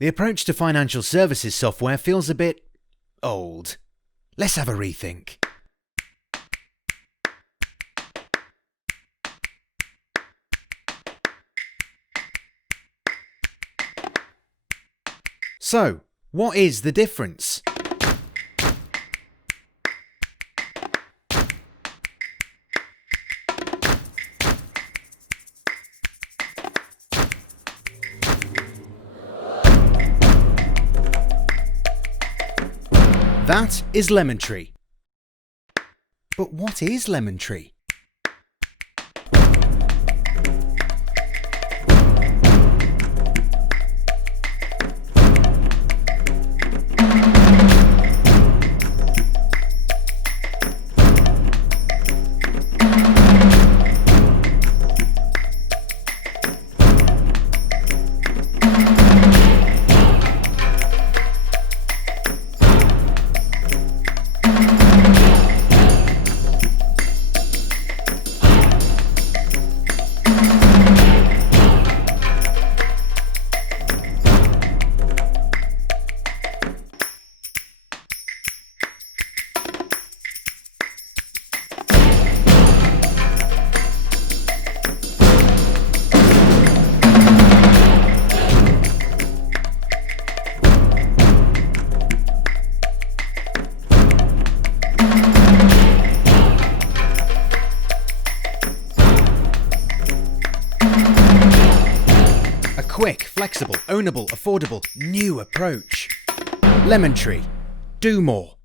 The approach to financial services software feels a bit old. Let's have a rethink. So, what is the difference? That is LemonTree. But what is LemonTree? A quick, flexible, ownable, affordable, new approach. LemonTree. Do more.